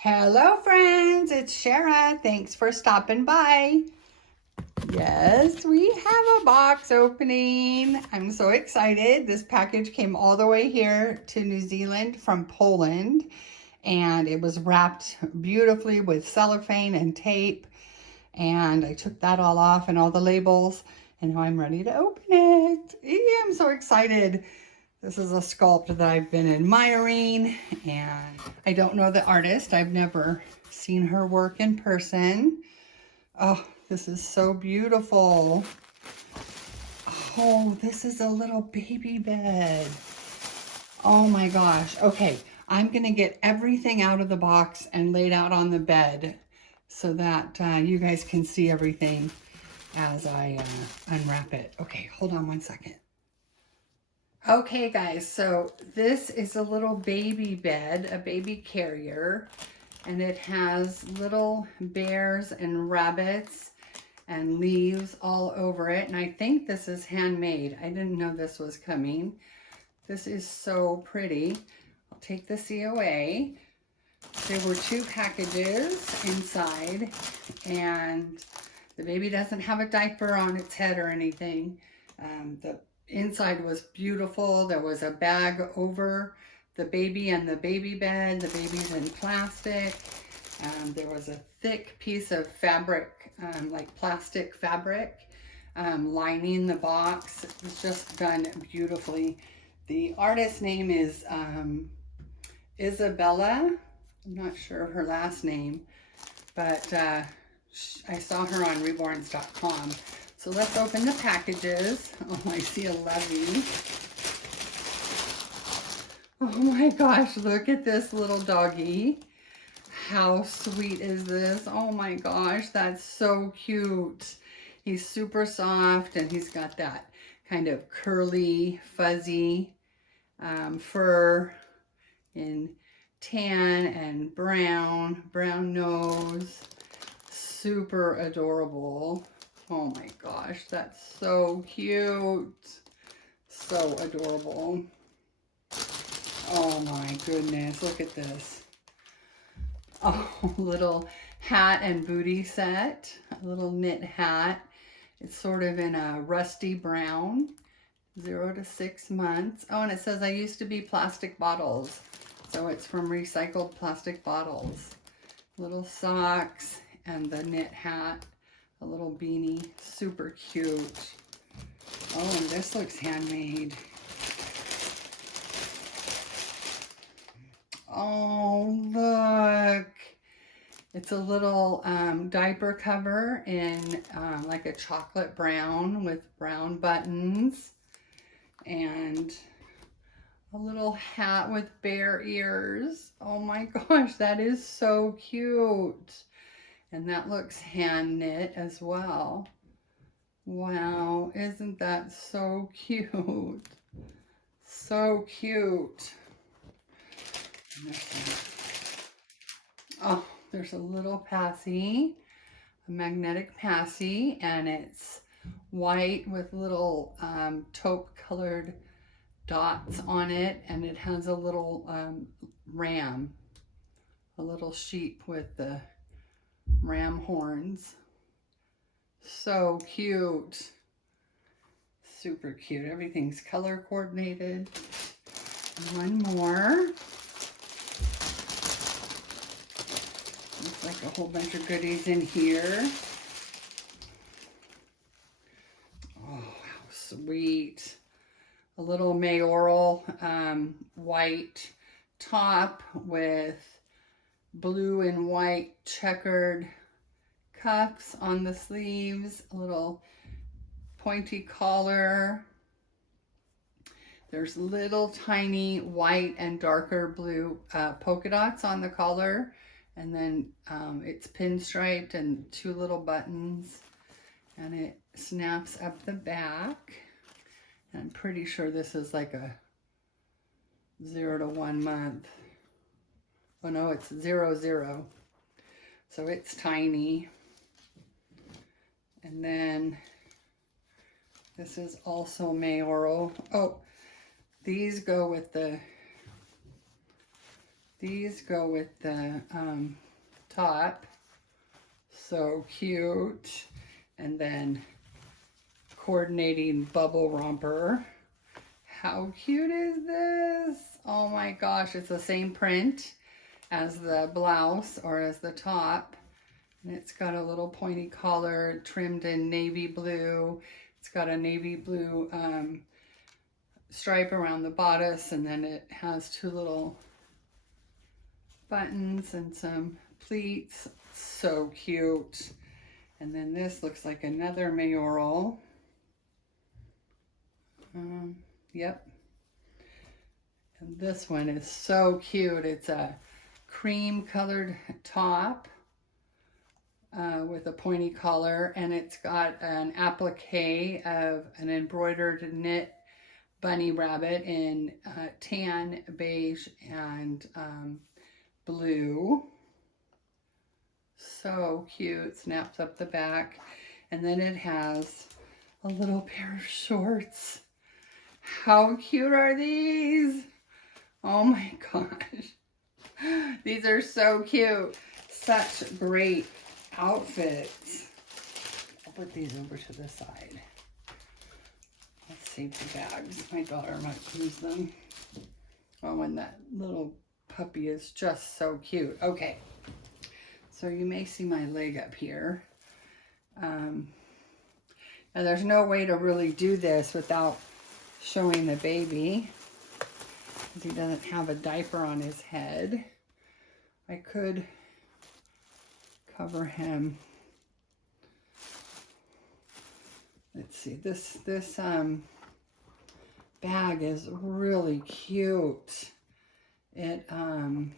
Hello friends, it's Shara. Thanks for stopping by. Yes, we have a box opening. I'm so excited. This package came all the way here to New Zealand from Poland, and it was wrapped beautifully with cellophane and tape. And I took that all off and all the labels, and now I'm ready to open it. I'm so excited. This is a sculpt that I've been admiring, and I don't know the artist. I've never seen her work in person. Oh, this is so beautiful. Oh, this is a little baby bed. Oh my gosh. Okay, I'm gonna get everything out of the box and laid out on the bed so that you guys can see everything as I unwrap it. Okay, hold on one second. Okay guys, so this is a little baby bed, a baby carrier, and it has little bears and rabbits and leaves all over it. And I think this is handmade. I didn't know this was coming. This is so pretty. I'll take the COA. There were 2 packages inside, and the baby doesn't have a diaper on its head or anything. The inside was beautiful. There was a bag over the baby and the baby bed. The baby's in plastic. There was a thick piece of fabric, like plastic fabric, lining the box. It was just done beautifully. The artist's name is Isabella. I'm not sure her last name, but I saw her on reborns.com. So let's open the packages. Oh, I see a Levy. Oh my gosh, look at this little doggy. How sweet is this? Oh my gosh, that's so cute. He's super soft, and he's got that kind of curly, fuzzy fur in tan and brown nose. Super adorable. Oh my gosh, that's so cute. So adorable. Oh my goodness, look at this. Oh, little hat and booty set. A little knit hat. It's sort of in a rusty brown. 0 to 6 months. Oh, and it says I used to be plastic bottles. So it's from recycled plastic bottles. Little socks and the knit hat. A little beanie. Super cute. Oh, and this looks handmade. Oh, look. It's a little diaper cover in like a chocolate brown with brown buttons. And a little hat with bear ears. Oh my gosh, that is so cute. And that looks hand knit as well. Wow, isn't that so cute? So cute. Oh, there's a little passy, a magnetic passy, and it's white with little taupe colored dots on it, and it has a little ram, a little sheep with the ram horns. So cute. Super cute. Everything's color coordinated. One more. Looks like a whole bunch of goodies in here. Oh, how sweet. A little mayoral white top with blue and white checkered cuffs on the sleeves, a little pointy collar. There's little tiny white and darker blue polka dots on the collar, and then it's pinstriped and 2 little buttons, and it snaps up the back. And I'm pretty sure this is like a 0 to 1 month. Oh no, it's 0. So it's tiny. And then this is also mayoral. Oh, these go with the These go with the top. So cute. And then coordinating bubble romper. How cute is this? Oh my gosh, it's the same print as the blouse or as the top. And it's got a little pointy collar trimmed in navy blue. It's got a navy blue stripe around the bodice, and then it has two little buttons and some pleats. So cute. And then this looks like another mayoral. Yep. And this one is so cute. It's a cream colored top with a pointy collar, and it's got an applique of an embroidered knit bunny rabbit in tan, beige, and blue. So cute. Snaps up the back. And then it has a little pair of shorts. How cute are these? Oh my gosh. These are so cute. Such great outfits. I'll put these over to the side. Let's save the bags. My daughter might use them. Oh, and that little puppy is just so cute. Okay. So you may see my leg up here. Now there's no way to really do this without showing the baby, because he doesn't have a diaper on his head. I could cover him. Let's see, this bag is really cute. It I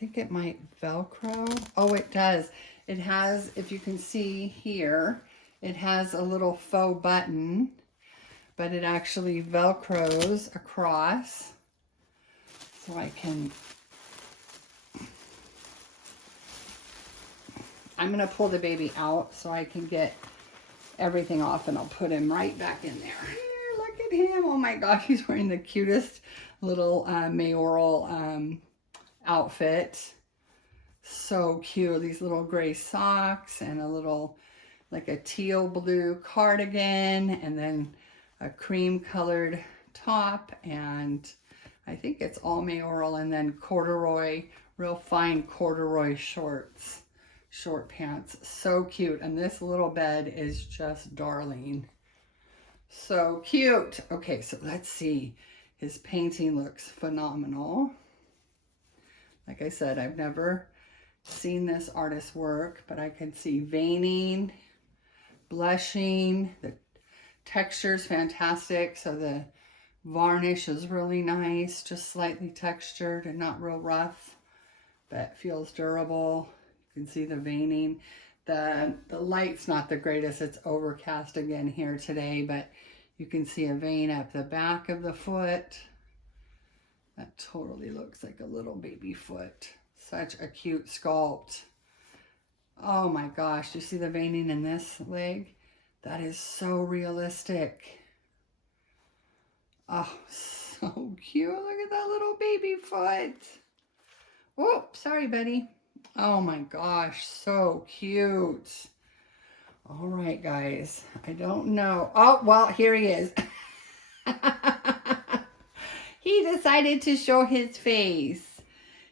think it might Velcro. Oh, it does. It has, if you can see here, it has a little faux button, but it actually Velcros across. So I can, I'm going to pull the baby out so I can get everything off, and I'll put him right back in there. Here, look at him. Oh my gosh, he's wearing the cutest little mayoral outfit. So cute. These little gray socks and a little, like a teal blue cardigan, and then a cream colored top, and I think it's all mayoral, and then corduroy, real fine corduroy shorts, short pants. So cute. And this little bed is just darling. So cute. Okay, so let's see. His painting looks phenomenal. Like I said, I've never seen this artist's work, but I can see veining, blushing, the texture's fantastic. So the varnish is really nice, just slightly textured and not real rough, but feels durable. You can see the veining. The light's not the greatest. It's overcast again here today, but you can see a vein up the back of the foot. That totally looks like a little baby foot. Such a cute sculpt. Oh my gosh, do you see the veining in this leg? That is so realistic. Oh, so cute. Look at that little baby foot. Oh, sorry, buddy. Oh my gosh, so cute. All right, guys. I don't know. Oh, well, here he is. He decided to show his face.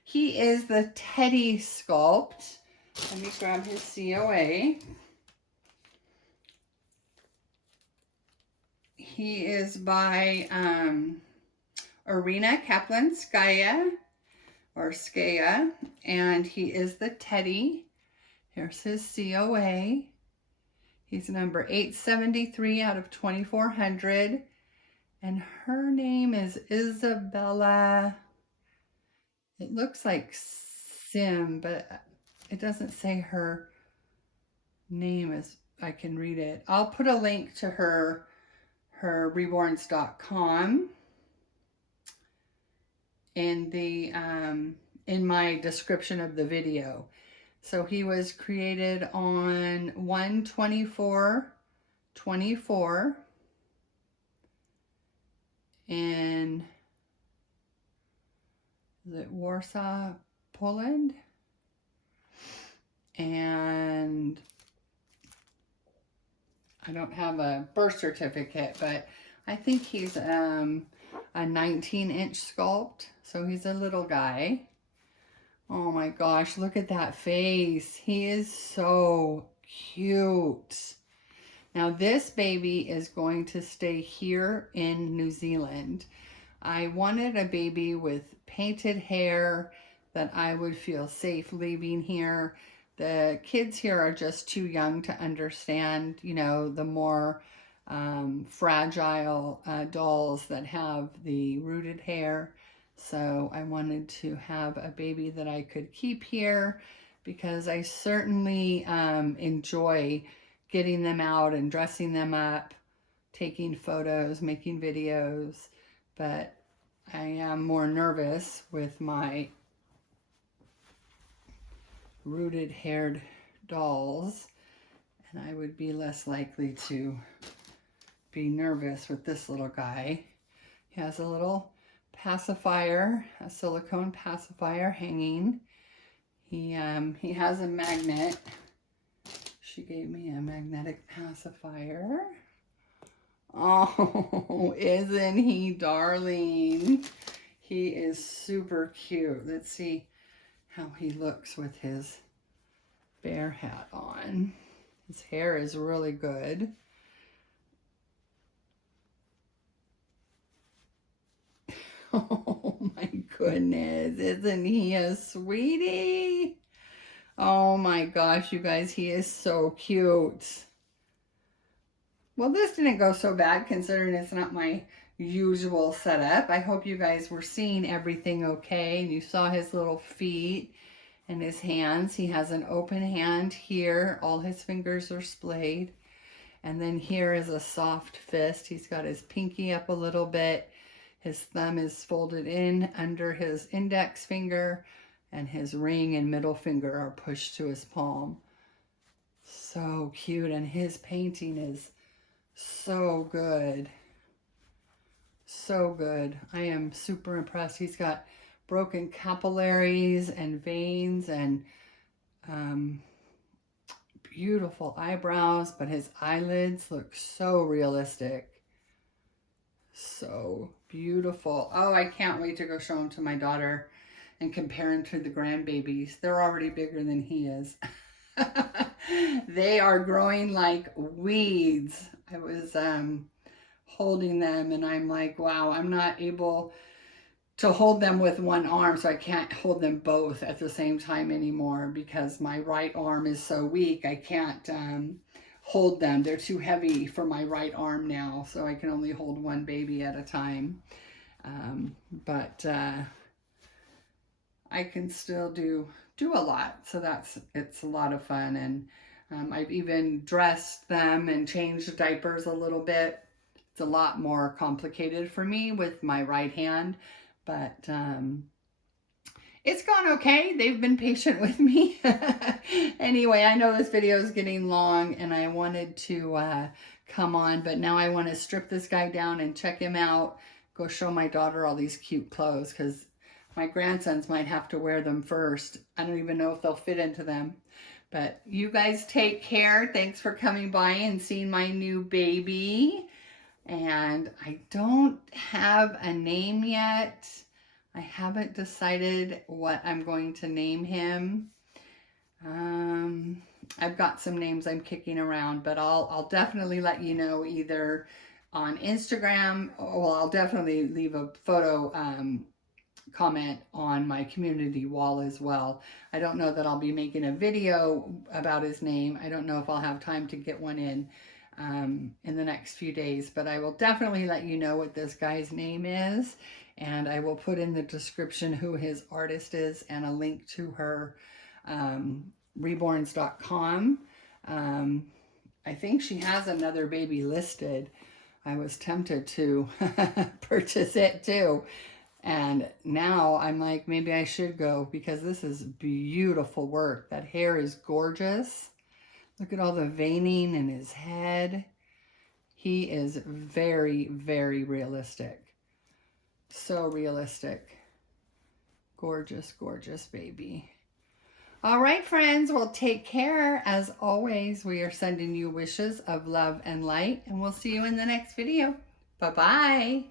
He is the Teddy sculpt. Let me grab his COA. He is by Arena Kaplanskaya, or Skaya, and he is the Teddy. Here's his COA. He's number 873 out of 2400. And her name is Isabella. It looks like Sim, but it doesn't say her name as I can read it. I'll put a link to her reborns.com in the in my description of the video. So he was created on 1/24/24 in is it Warsaw, Poland? And I don't have a birth certificate, but I think he's a 19-inch sculpt, so he's a little guy. Oh my gosh, look at that face. He is so cute. Now this baby is going to stay here in New Zealand. I wanted a baby with painted hair that I would feel safe leaving here. The kids here are just too young to understand, you know, the more fragile dolls that have the rooted hair. So I wanted to have a baby that I could keep here because I certainly enjoy getting them out and dressing them up, taking photos, making videos, but I am more nervous with my rooted haired dolls, and I would be less likely to be nervous with this little guy. He has a little pacifier, a silicone pacifier hanging. He has a magnet. She gave me a magnetic pacifier. Oh, isn't he darling? He is super cute. Let's see how he looks with his bear hat on. His hair is really good. Oh my goodness, isn't he a sweetie? Oh my gosh, you guys, he is so cute. Well, this didn't go so bad considering it's not my usual setup. I hope you guys were seeing everything okay and you saw his little feet and his hands. He has an open hand here. All his fingers are splayed. And then here is a soft fist. He's got his pinky up a little bit. His thumb is folded in under his index finger and his ring and middle finger are pushed to his palm. So cute. And his painting is so good. So good. I am super impressed. He's got broken capillaries and veins and beautiful eyebrows, but his eyelids look so realistic. So beautiful. Oh, I can't wait to go show him to my daughter and compare him to the grandbabies. They're already bigger than he is. They are growing like weeds. I was holding them and I'm like, wow, I'm not able to hold them with one arm, so I can't hold them both at the same time anymore because my right arm is so weak. I can't hold them. They're too heavy for my right arm now, so I can only hold one baby at a time. But I can still do a lot, so it's a lot of fun. And I've even dressed them and changed diapers a little bit. It's a lot more complicated for me with my right hand, but it's gone okay. They've been patient with me. Anyway, I know this video is getting long and I wanted to come on, but now I want to strip this guy down and check him out, go show my daughter all these cute clothes because my grandsons might have to wear them first. I don't even know if they'll fit into them. But you guys take care. Thanks for coming by and seeing my new baby. And I don't have a name yet. I haven't decided what I'm going to name him. I've got some names I'm kicking around, but I'll definitely let you know either on Instagram. Well, I'll definitely leave a photo comment on my community wall as well. I don't know that I'll be making a video about his name. I don't know if I'll have time to get one in the next few days, but I will definitely let you know what this guy's name is, and I will put in the description who his artist is and a link to her reborns.com. I think she has another baby listed. I was tempted to purchase it too. And now I'm like, maybe I should go because this is beautiful work. That hair is gorgeous. Look at all the veining in his head. He is very, very realistic. So realistic. Gorgeous, gorgeous baby. All right, friends, well, take care. As always, we are sending you wishes of love and light, and we'll see you in the next video. Bye-bye.